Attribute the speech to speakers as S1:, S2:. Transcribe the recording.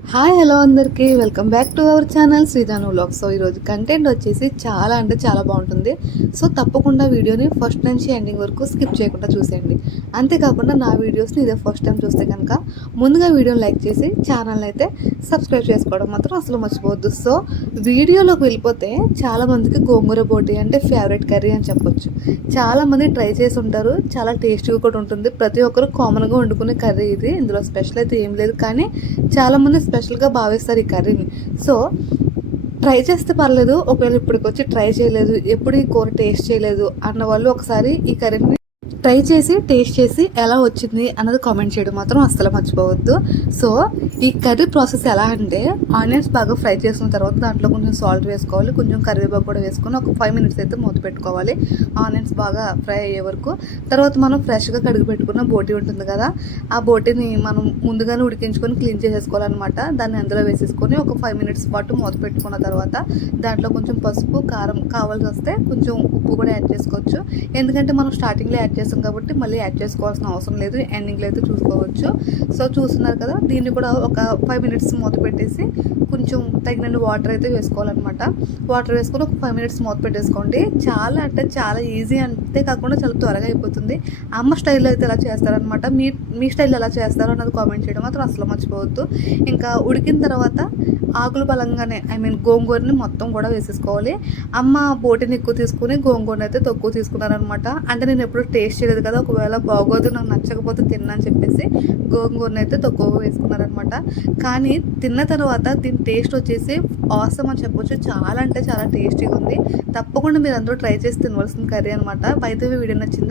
S1: Hi hello అందరికీ. Welcome back to our channel శ్రీజాను vlog so ఈరోజు content వచ్చేసి చాలా అంటే చాలా బాగుంటుంది. సో తప్పకుండా వీడియోని ఫస్ట్ నుంచి ఎండింగ్ వరకు స్కిప్ చేయకుండా చూసేయండి. అంతేకాకుండా నా వీడియోస్ని ఇదే ఫస్ట్ టైం చూస్తే కనుక ముందుగా వీడియోని లైక్ చేసి ఛానల్ అయితే సబ్స్క్రైబ్ చేసుకోవడం మాత్రం అసలు మర్చిపోవద్దు. సో వీడియోలోకి వెళ్ళిపోతే చాలామందికి గోంగూర బోటి అంటే ఫేవరెట్ కర్రీ అని చెప్పొచ్చు. చాలామంది ట్రై చేసి ఉంటారు. చాలా టేస్టీగా కూడా ఉంటుంది. ప్రతి ఒక్కరు కామన్గా వండుకునే కర్రీ ఇది. ఇందులో స్పెషల్ అయితే ఏం లేదు. కానీ చాలామంది స్పెషల్గా భావిస్తారు ఈ కర్రీని. సో ట్రై చేస్తే పర్లేదు ఒకవేళ ఇప్పటికి వచ్చి ట్రై చేయలేదు ఎప్పుడు ఈ కూర టేస్ట్ చేయలేదు అన్న వాళ్ళు ఒకసారి ఈ కర్రీని ట్రై చేసి టేస్ట్ చేసి ఎలా వచ్చింది అన్నది కామెంట్ చేయడం మాత్రం అస్సలు మర్చిపోవద్దు. సో ఈ కర్రీ ప్రాసెస్ ఎలా అంటే ఆనియన్స్ బాగా ఫ్రై చేసిన తర్వాత దాంట్లో కొంచెం సాల్ట్ వేసుకోవాలి కొంచెం కరివేపాకు కూడా వేసుకొని ఒక ఫైవ్ మినిట్స్ అయితే మూత పెట్టుకోవాలి. ఆనియన్స్ బాగా ఫ్రై అయ్యే వరకు. తర్వాత మనం ఫ్రెష్గా కడిగి పెట్టుకున్న బోటి ఉంటుంది కదా ఆ బోటిని మనం ముందుగానే ఉడికించుకొని క్లీన్ చేసేసుకోవాలన్నమాట. దాన్ని అందులో వేసేసుకొని ఒక ఫైవ్ మినిట్స్ పాటు మూత పెట్టుకున్న తర్వాత దాంట్లో కొంచెం పసుపు కారం కావాల్సి వస్తే కొంచెం ఉప్పు కూడా యాడ్ చేసుకోవచ్చు. ఎందుకంటే మనం స్టార్టింగ్లో యాడ్ చేస్తాం కాబట్టి మళ్ళీ యాడ్ చేసుకోవాల్సిన అవసరం లేదు. ఎండింగ్లో అయితే చూసుకోవచ్చు. సో చూస్తున్నారు కదా దీన్ని కూడా ఒక ఫైవ్ మినిట్స్ మూత పెట్టేసి కొంచెం తగినన్ని వాటర్ అయితే వేసుకోవాలన్నమాట. వాటర్ వేసుకొని ఒక ఫైవ్ మినిట్స్ మూత పెట్టేసుకోండి. చాలా అంటే చాలా ఈజీ అంతే కాకుండా చాలా త్వరగా అయిపోతుంది. అమ్మ స్టైల్లో అయితే ఎలా చేస్తారనమాట మీ మీ స్టైల్లో ఎలా చేస్తారో అన్నది కామెంట్ చేయడం మాత్రం అసలు మర్చిపోవద్దు. ఇంకా ఉడికిన తర్వాత ఆకులు బలంగానే ఐ మీన్ గోంగూరని మొత్తం కూడా వేసేసుకోవాలి. అమ్మ బోటిని ఎక్కువ తీసుకుని గోంగూరని అయితే తక్కువ తీసుకున్నారనమాట అంటే నేను ఎప్పుడు టేస్ట్ చేయలేదు కదా ఒకవేళ బాగోదు నాకు నచ్చకపోతే తిన్నా అని చెప్పేసి గోంగూరని అయితే తక్కువగా వేసుకున్నారనమాట కానీ తిన్న తర్వాత దీని టేస్ట్ వచ్చేసి ఆసమ్ అని చెప్పొచ్చు. చాలా అంటే చాలా టేస్టీగా ఉంది. తప్పకుండా మీరు అందరూ ట్రై చేసి తినవలసిన కర్రీ అనమాట బయట వీడియో నచ్చింది?